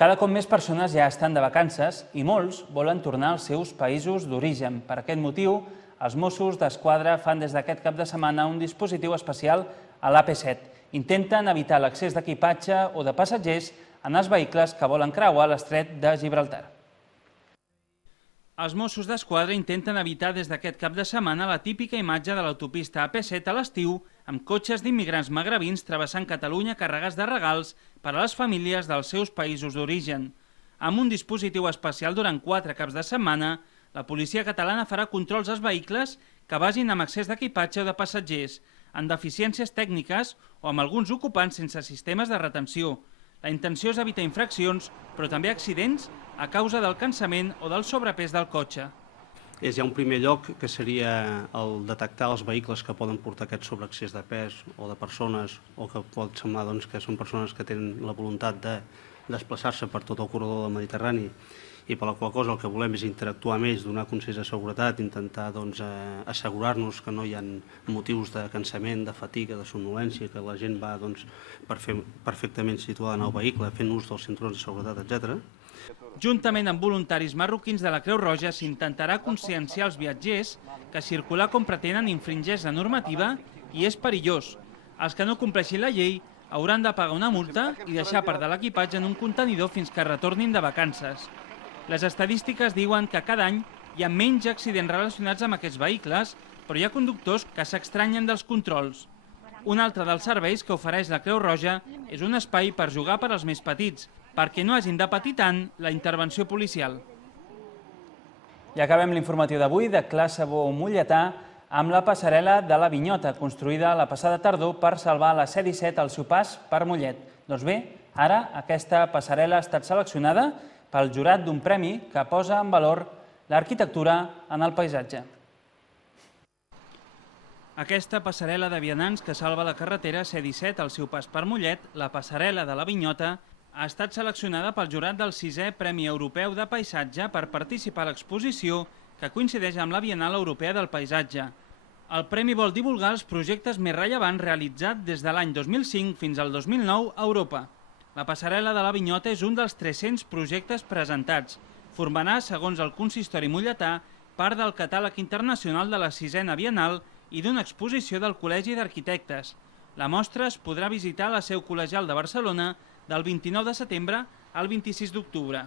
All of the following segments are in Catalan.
Cada cop més persones ja estan de vacances i molts volen tornar als seus països d'origen. Per aquest motiu, els Mossos d'Esquadra fan des d'aquest cap de setmana un dispositiu especial a l'AP7. Intenten evitar l'accés d'equipatge o de passatgers en els vehicles que volen creuar l'estret de Gibraltar. Els Mossos d'Esquadra intenten evitar des d'aquest cap de setmana la típica imatge de l'autopista AP7 a l'estiu amb cotxes d'immigrants magrebins travessant Catalunya carregats de regals per a les famílies dels seus països d'origen. Amb un dispositiu especial durant 4 caps de setmana, la policia catalana farà controls als vehicles que vagin amb excés d'equipatge o de passatgers, amb deficiències tècniques o amb alguns ocupants sense sistemes de retenció. La intenció és evitar infraccions, però també accidents a causa del cansament o del sobrepès del cotxe. Hi ha un primer lloc que seria el detectar els vehicles que poden portar aquest sobreexcés de pes o de persones o que pot semblar que són persones que tenen la voluntat de desplaçar-se per tot el corredor del Mediterrani i per la qual cosa el que volem és interactuar amb ells, donar consells de seguretat, intentar assegurar-nos que no hi ha motius de cansament, de fatiga, de somnolència, que la gent va perfectament situada en el vehicle, fent ús dels cinturons de seguretat, etc. Juntament amb voluntaris marroquins de la Creu Roja s'intentarà conscienciar els viatgers que circular com pretenen infringeix la normativa i és perillós. Els que no compleixin la llei hauran de pagar una multa i deixar part de l'equipatge en un contenidor fins que retornin de vacances. Les estadístiques diuen que cada any hi ha menys accidents relacionats amb aquests vehicles, però hi ha conductors que s'estranyen dels controls. Un altre dels serveis que ofereix la Creu Roja és un espai per jugar per als més petits, perquè no hagin de patir tant la intervenció policial. I acabem l'informatiu d'avui de classe bo molletà amb la passarel·la de la Vinyota, construïda la passada tardor per salvar la C-17 al seu pas per Mollet. Doncs bé, ara aquesta passarel·la ha estat seleccionada pel jurat d'un premi que posa en valor l'arquitectura en el paisatge. Aquesta passarel·la de vianants que salva la carretera C-17 al seu pas per Mollet, la passarel·la de la Vinyota, ha estat seleccionada pel jurat del 6è Premi Europeu de Paisatge per participar a l'exposició que coincideix amb la Biennal Europea del Paisatge. El premi vol divulgar els projectes més rellevants realitzats des de l'any 2005 fins al 2009 a Europa. La passarel·la de la Vinyota és un dels 300 projectes presentats. Formarà, segons el consistori molletà, part del catàleg internacional de la 6a Biennal i d'una exposició del Col·legi d'Arquitectes. La mostra es podrà visitar a la seu col·legial de Barcelona del 29 de setembre al 26 d'octubre.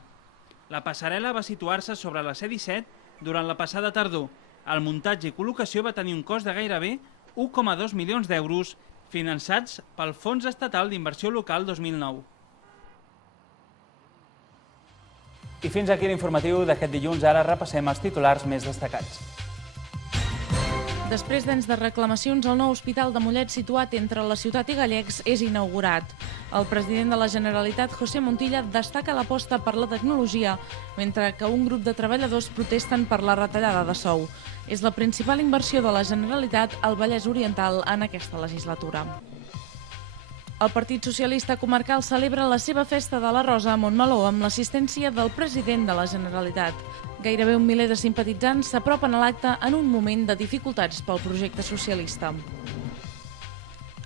La passarel·la va situar-se sobre la C-17 durant la passada tardor. El muntatge i col·locació va tenir un cost de gairebé 1,2 milions d'euros finançats pel Fons Estatal d'Inversió Local 2009. I fins aquí l'informatiu d'aquest dilluns. Ara repassem els titulars més destacats. Després d'anys de reclamacions, el nou hospital de Mollet, situat entre la ciutat i Gallecs, és inaugurat. El president de la Generalitat, José Montilla, destaca l'aposta per la tecnologia, mentre que un grup de treballadors protesten per la retallada de sou. És la principal inversió de la Generalitat al Vallès Oriental en aquesta legislatura. El Partit Socialista Comarcal celebra la seva festa de la Rosa a Montmeló amb l'assistència del president de la Generalitat. Gairebé 1 miler de simpatitzants s'apropen a l'acte en un moment de dificultats pel projecte socialista.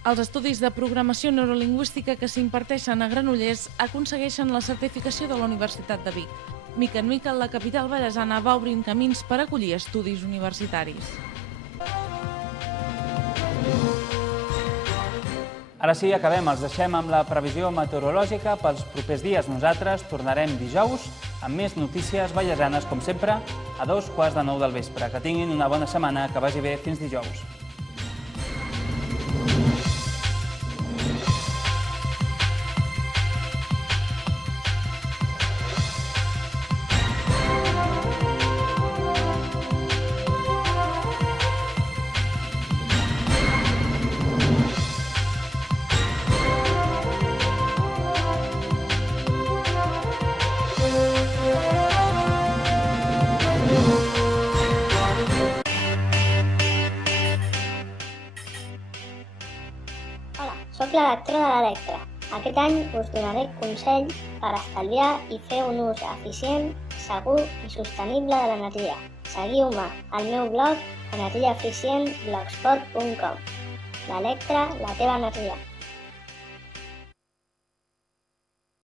Els estudis de programació neurolingüística que s'imparteixen a Granollers aconsegueixen la certificació de la Universitat de Vic. Mica en mica, la capital vallesana va obrint camins per acollir estudis universitaris. Ara sí, acabem. Els deixem amb la previsió meteorològica pels propers dies. Nosaltres tornarem dijous amb més notícies vallesanes, com sempre, a 2:15 del vespre. Que tinguin una bona setmana, que vagi bé. Fins dijous. Soc l'electró de l'Electra. Aquest any us donaré consells per estalviar i fer un ús eficient, segur i sostenible de l'energia. Seguiu-me al meu blog energiaeficientblogspot.com. L'Electra, la teva energia.